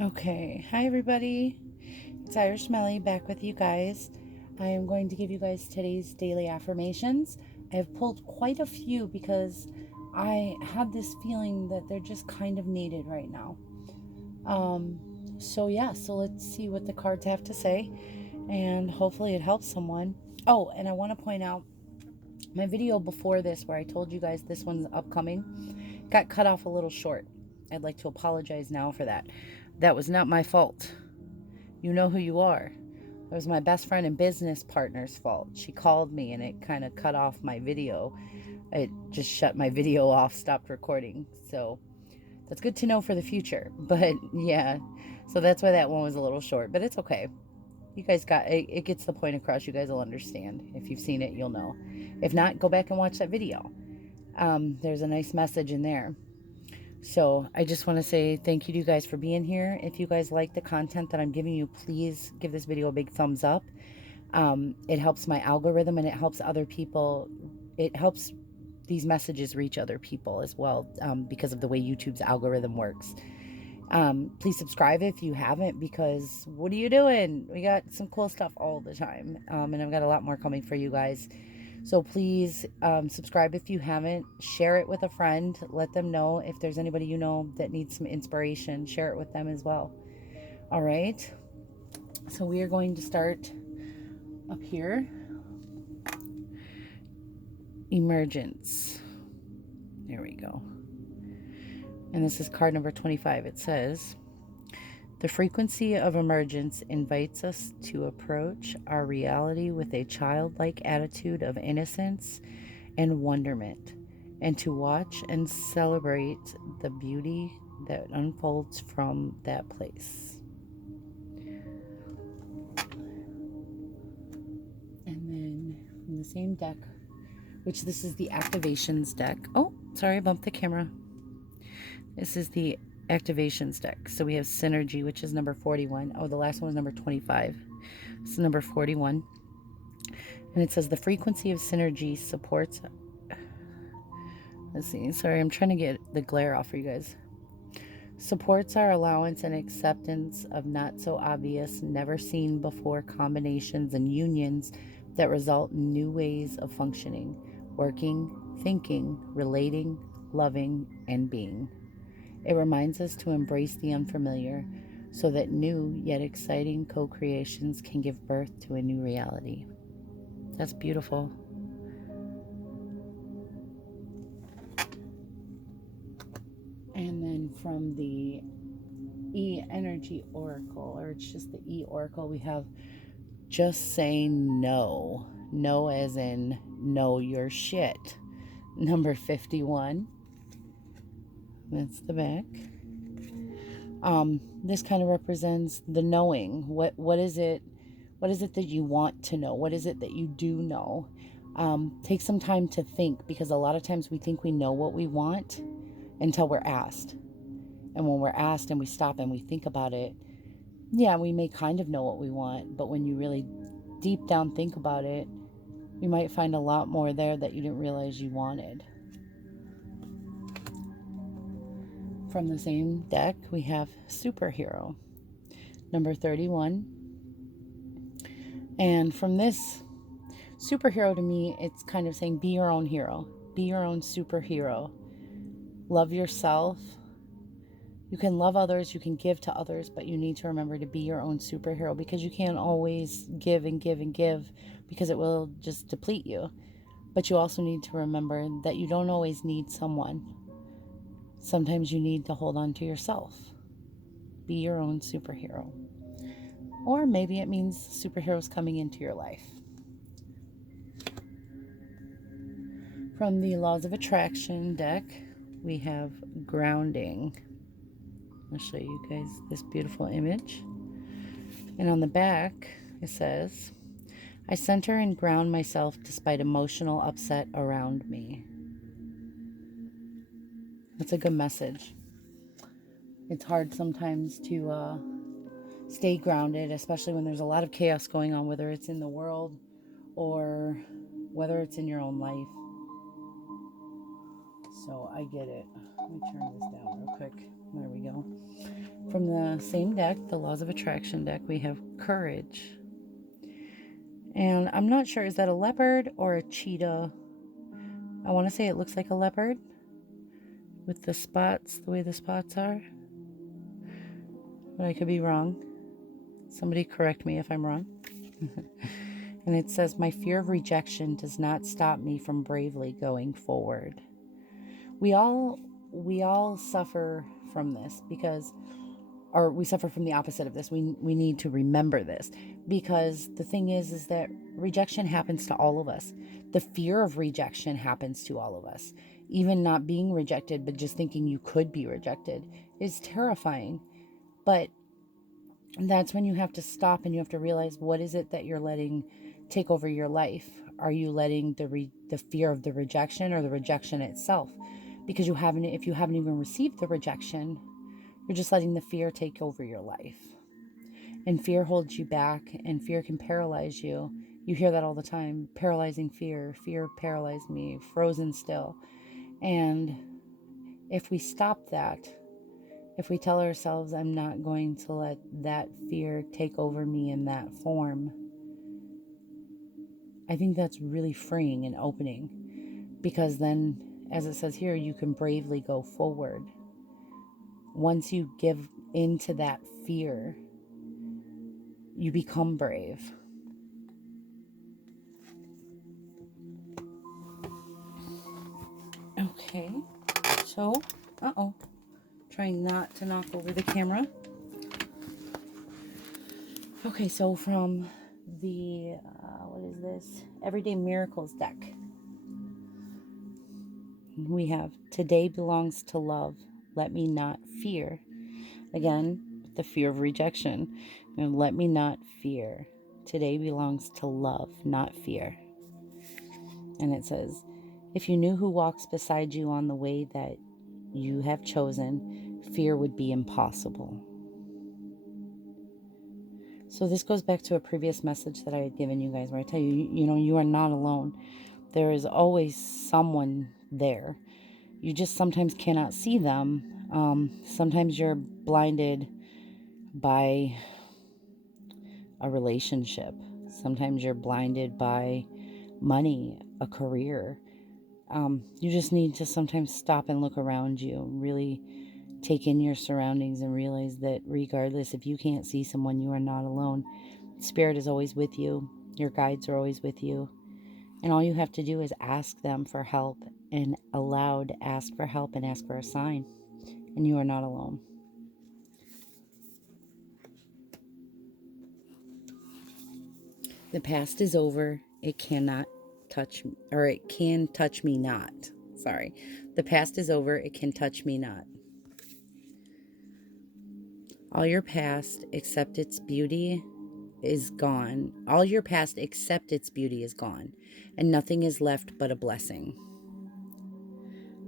Okay, hi everybody. It's Irish Melly back with you guys. I am going to give you guys today's daily affirmations. I have pulled quite a few because I had this feeling that they're just kind of needed right now. So let's see what the cards have to say and hopefully it helps someone. Oh, and I want to point out my video before this where I told you guys this one's upcoming got cut off a little short. I'd like to apologize now for that. That was not my fault. You know who you are. It was my best friend and business partner's fault. She called me and it kind of cut off my video. It just shut my video off, stopped recording. So that's good to know for the future. But yeah, so that's why that one was a little short, but it's okay. You guys got it, it gets the point across. You guys will understand. If you've seen it, you'll know. If not, go back and watch that video. There's a nice message in there. So I just want to say thank you to you guys for being here. If you guys like the content that I'm giving you, please give this video a big thumbs up. It helps my algorithm and it helps other people. It helps these messages reach other people as well, because of the way YouTube's algorithm works. Please subscribe if you haven't, because what are you doing? We got some cool stuff all the time, and I've got a lot more coming for you guys. So please subscribe if you haven't. Share it with a friend. Let them know if there's anybody you know that needs some inspiration. Share it with them as well. All right. So we are going to start up here. Emergence. There we go. And this is card number 25. It says, the frequency of emergence invites us to approach our reality with a childlike attitude of innocence and wonderment, and to watch and celebrate the beauty that unfolds from that place. And then from the same deck, which this is the activations deck. Oh, sorry, I bumped the camera. This is the activations deck. So we have synergy, which is number 41. Oh, the last one was number 25. This is number 41. And it says the frequency of synergy supports. Let's see. Sorry, I'm trying to get the glare off for you guys. Supports our allowance and acceptance of not so obvious, never seen before combinations and unions that result in new ways of functioning, working, thinking, relating, loving, and being. It reminds us to embrace the unfamiliar so that new yet exciting co creations can give birth to a new reality. That's beautiful. And then from the E Energy Oracle, or it's just the E Oracle, we have just say no. No as in know your shit. Number 51. That's the back. This kind of represents the knowing. What is it that you want to know? What is it that you do know? Take some time to think, because a lot of times we think we know what we want until we're asked. And when we're asked and we stop and we think about it, yeah, we may kind of know what we want, but when you really deep down think about it, you might find a lot more there that you didn't realize you wanted. From the same deck, we have Superhero, number 31. And from this superhero, to me, it's kind of saying be your own hero, be your own superhero. Love yourself. You can love others, you can give to others, but you need to remember to be your own superhero, because you can't always give and give and give, because it will just deplete you. But you also need to remember that you don't always need someone. Sometimes you need to hold on to yourself. Be your own superhero. Or maybe it means superheroes coming into your life. From the Laws of Attraction deck, we have grounding. I'll show you guys this beautiful image. And on the back, it says, I center and ground myself despite emotional upset around me. That's a good message. It's hard sometimes to stay grounded, especially when there's a lot of chaos going on, whether it's in the world or whether it's in your own life. So I get it. Let me turn this down real quick. There we go. from the same deck, the Laws of Attraction deck, we have Courage. And I'm not sure, is that a leopard or a cheetah? I want to say it looks like a leopard with the spots, the way the spots are. But I could be wrong. Somebody correct me if I'm wrong. And it says, my fear of rejection does not stop me from bravely going forward. We all suffer from this because, or we suffer from the opposite of this. We need to remember this, because the thing is that rejection happens to all of us. The fear of rejection happens to all of us. Even not being rejected, but just thinking you could be rejected is terrifying. But that's when you have to stop and you have to realize, what is it that you're letting take over your life? Are you letting the fear of the rejection, or the rejection itself? Because if you haven't even received the rejection, you're just letting the fear take over your life. And fear holds you back, and fear can paralyze you. You hear that all the time. Paralyzing fear. Fear paralyzed me. Frozen still. And if we stop that, if we tell ourselves, I'm not going to let that fear take over me in that form, I think that's really freeing and opening. Because then, as it says here, you can bravely go forward. Once you give into that fear, you become brave. Okay, so, trying not to knock over the camera. Okay, so from the, what is this? Everyday Miracles deck, we have, today belongs to love, let me not fear. Again, the fear of rejection. And let me not fear. Today belongs to love, not fear. And it says, if you knew who walks beside you on the way that you have chosen, fear would be impossible. So this goes back to a previous message that I had given you guys, where I tell you, you are not alone. There is always someone there. You just sometimes cannot see them. Sometimes you're blinded by a relationship. Sometimes you're blinded by money, a career. You just need to sometimes stop and look around you, really take in your surroundings, and realize that regardless, if you can't see someone, you are not alone. Spirit is always with you. Your guides are always with you. And all you have to do is ask them for help, and aloud ask for help and ask for a sign. And you are not alone. The past is over. It cannot touch me, or it can touch me not. Sorry. The past is over. It can touch me not. All your past, except its beauty, is gone. All your past, except its beauty, is gone. And nothing is left but a blessing.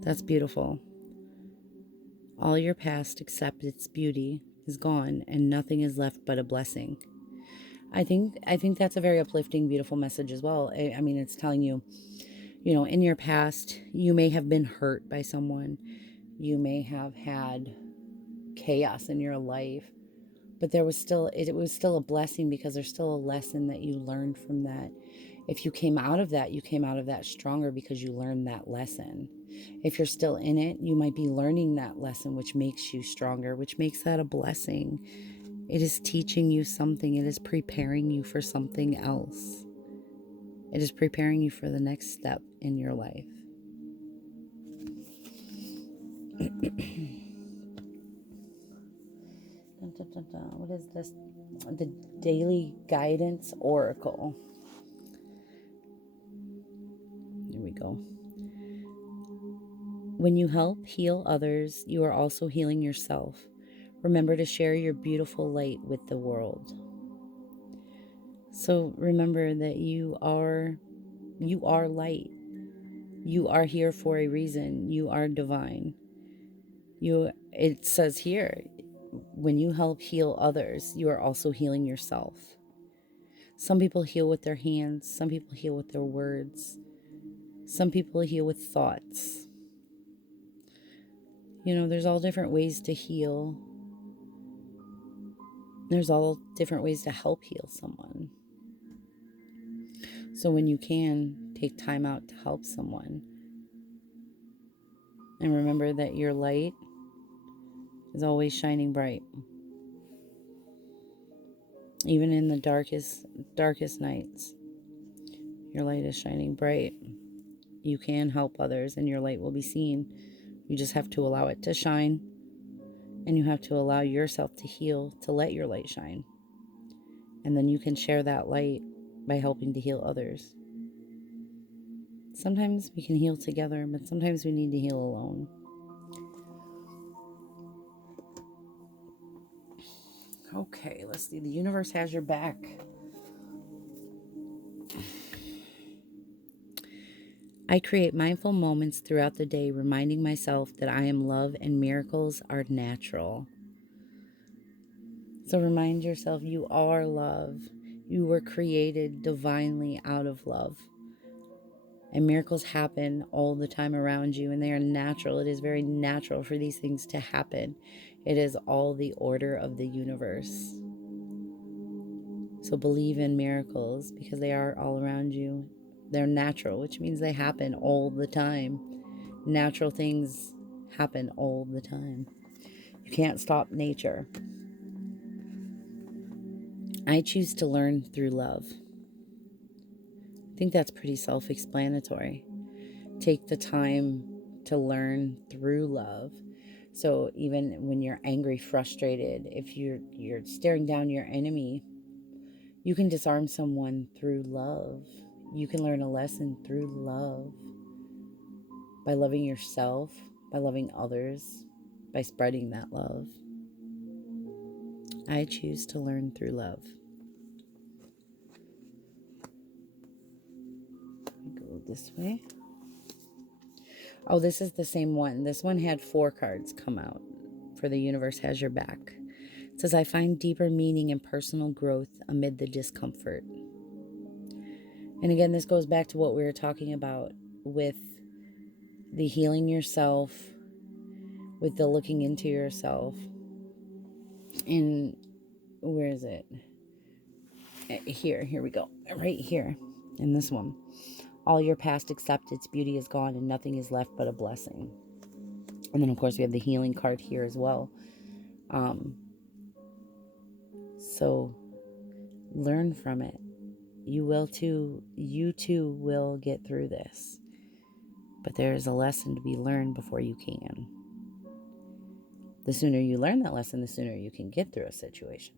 That's beautiful. All your past, except its beauty, is gone. And nothing is left but a blessing. I think that's a very uplifting, beautiful message as well. I mean, it's telling you, in your past, you may have been hurt by someone. You may have had chaos in your life, but it was still a blessing, because there's still a lesson that you learned from that. If you came out of that stronger, because you learned that lesson. If you're still in it, you might be learning that lesson, which makes you stronger, which makes that a blessing. It is teaching you something. It is preparing you for something else. It is preparing you for the next step in your life. What is this? The Daily Guidance Oracle. Here we go. When you help heal others, you are also healing yourself. Remember to share your beautiful light with the world. So remember that you are light. You are here for a reason. You are divine. It says here, when you help heal others, you are also healing yourself. Some people heal with their hands. Some people heal with their words. Some people heal with thoughts. There's all different ways to heal. There's all different ways to help heal someone. So when you can, take time out to help someone. And remember that your light is always shining bright. Even in the darkest nights, your light is shining bright. You can help others and your light will be seen. You just have to allow it to shine. And you have to allow yourself to heal, to let your light shine. And then you can share that light by helping to heal others. Sometimes we can heal together, but sometimes we need to heal alone. Okay, let's see. The universe has your back. I create mindful moments throughout the day, reminding myself that I am love and miracles are natural. So remind yourself you are love. You were created divinely out of love. And miracles happen all the time around you, and they are natural. It is very natural for these things to happen. It is all the order of the universe. So believe in miracles because they are all around you. They're natural, which means they happen all the time. Natural things happen all the time. You can't stop nature. I choose to learn through love. I think that's pretty self-explanatory. Take the time to learn through love. So even when you're angry, frustrated, if you're staring down your enemy, you can disarm someone through love. You can learn a lesson through love. By loving yourself, by loving others, by spreading that love. I choose to learn through love. Go this way. Oh, this is the same one. This one had 4 cards come out for the universe has your back. It says, I find deeper meaning in personal growth amid the discomfort. And again, this goes back to what we were talking about with the healing yourself, with the looking into yourself. And where is it? Here we go. Right here in this one. All your past accept its beauty is gone and nothing is left but a blessing. And then, of course, we have the healing card here as well. So learn from it. You too will get through this. But there is a lesson to be learned before you can. The sooner you learn that lesson, the sooner you can get through a situation.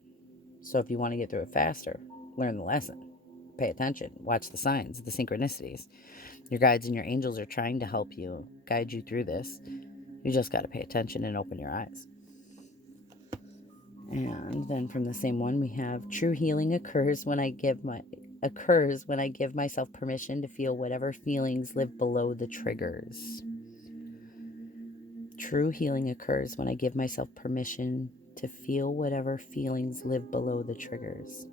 So if you want to get through it faster, learn the lesson. Pay attention. Watch the signs, the synchronicities. Your guides and your angels are trying to help you, guide you through this. You just got to pay attention and open your eyes. And then from the same one, we have true healing occurs when I give myself permission to feel whatever feelings live below the triggers. True healing occurs when I give myself permission to feel whatever feelings live below the triggers.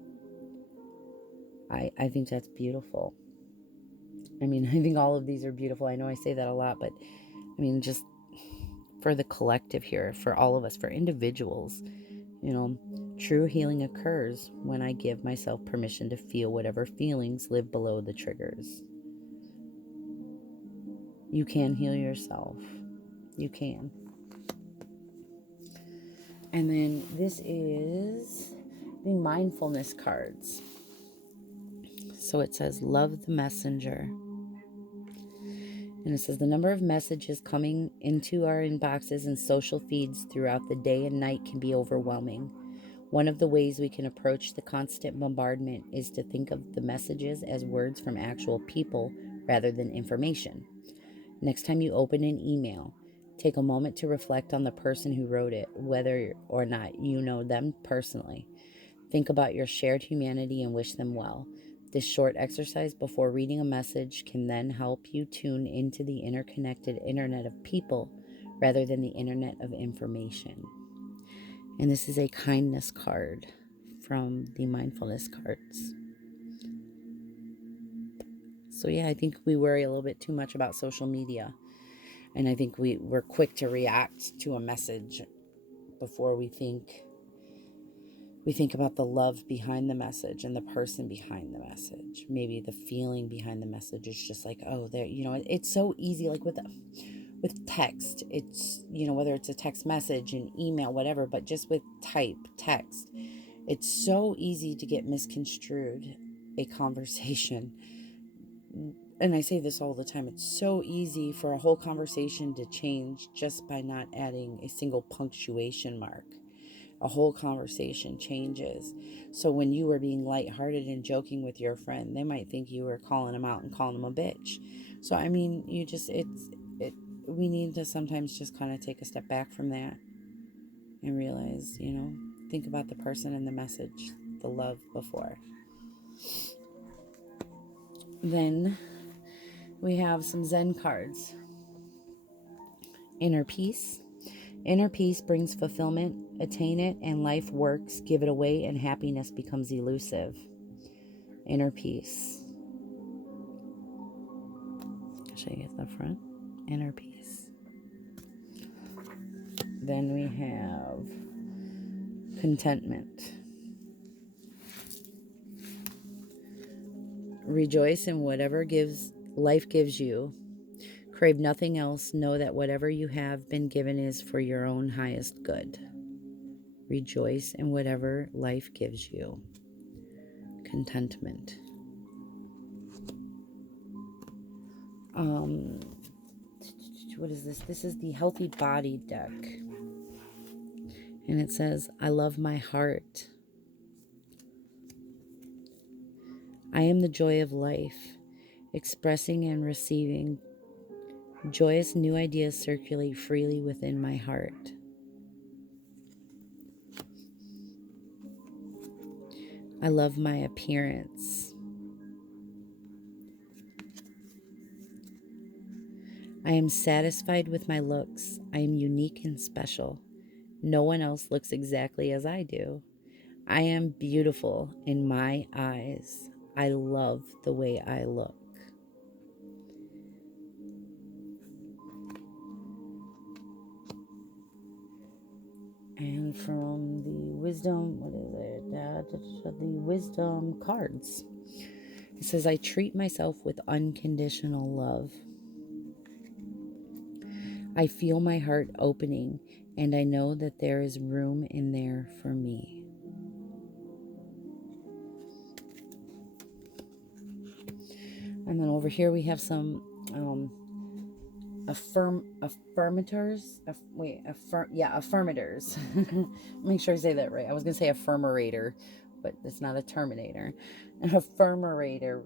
I think that's beautiful. I mean, I think all of these are beautiful. I know I say that a lot, but I mean, just for the collective here, for all of us, for individuals, true healing occurs when I give myself permission to feel whatever feelings live below the triggers. You can heal yourself. You can. And then this is the mindfulness cards. So it says, love the messenger. And it says, the number of messages coming into our inboxes and social feeds throughout the day and night can be overwhelming. One of the ways we can approach the constant bombardment is to think of the messages as words from actual people rather than information. Next time you open an email, take a moment to reflect on the person who wrote it, whether or not you know them personally. Think about your shared humanity and wish them well. This short exercise before reading a message can then help you tune into the interconnected internet of people rather than the internet of information. And this is a kindness card from the mindfulness cards. So yeah, I think we worry a little bit too much about social media. And I think we're quick to react to a message before we think we think about the love behind the message and the person behind the message. Maybe the feeling behind the message is just like, oh, there, it's so easy. Like with text, it's, whether it's a text message, an email, whatever, but just with text, it's so easy to get misconstrued a conversation. And I say this all the time, it's so easy for a whole conversation to change just by not adding a single punctuation mark. A whole conversation changes. So when you were being lighthearted and joking with your friend, they might think you were calling them out and calling them a bitch. So I mean, we need to sometimes just kind of take a step back from that and realize, think about the person and the message, the love before. Then we have some Zen cards. Inner peace. Inner peace brings fulfillment. Attain it and life works. Give it away and happiness becomes elusive. Inner peace. Should I get the front? Inner peace. Then we have contentment. Rejoice in whatever life gives you. Crave nothing else. Know that whatever you have been given is for your own highest good. Rejoice in whatever life gives you. Contentment. What is this? This is the Healthy Body deck. And it says, I love my heart. I am the joy of life, expressing and receiving. Joyous new ideas circulate freely within my heart. I love my appearance. I am satisfied with my looks. I am unique and special. No one else looks exactly as I do. I am beautiful in my eyes. I love the way I look. And from the wisdom, the wisdom cards, it says, I treat myself with unconditional love. I feel my heart opening, and I know that there is room in there for me. And then over here we have some affirmators. Affirmators. Make sure I say that right. I was going to say affirmator, but it's not a terminator. An affirmator.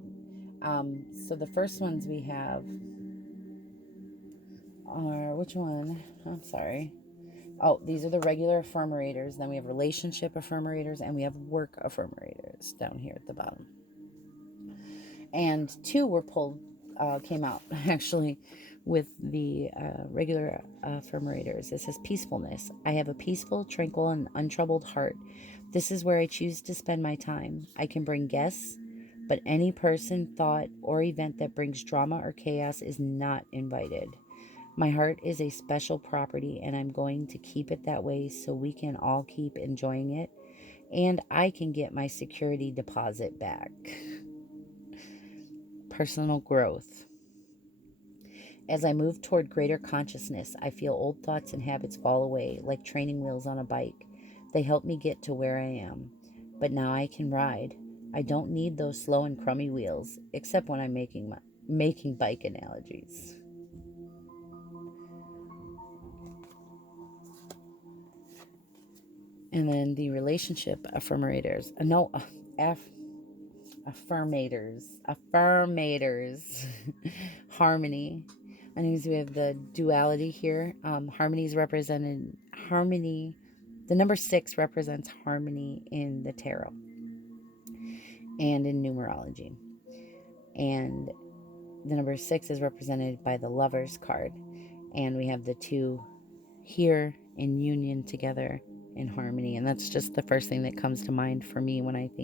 So the first ones we have are, which one? I'm sorry. Oh, these are the regular affirmators. Then we have relationship affirmators, and we have work affirmators down here at the bottom. And two were came out actually with the regular affirmators. It says peacefulness. I have a peaceful, tranquil, and untroubled heart. This is where I choose to spend my time. I can bring guests, but any person, thought, or event that brings drama or chaos is not invited. My heart is a special property, and I'm going to keep it that way so we can all keep enjoying it, and I can get my security deposit back. Personal growth. As I move toward greater consciousness, I feel old thoughts and habits fall away like training wheels on a bike. They help me get to where I am. But now I can ride. I don't need those slow and crummy wheels, except when I'm making bike analogies. And then the relationship affirmators. Affirmators. Harmony. And we have the duality here. Harmony is represented. Harmony. The number 6 represents harmony in the tarot and in numerology. And the number 6 is represented by the Lovers card. And we have the 2 here in union together in harmony. And that's just the first thing that comes to mind for me when I think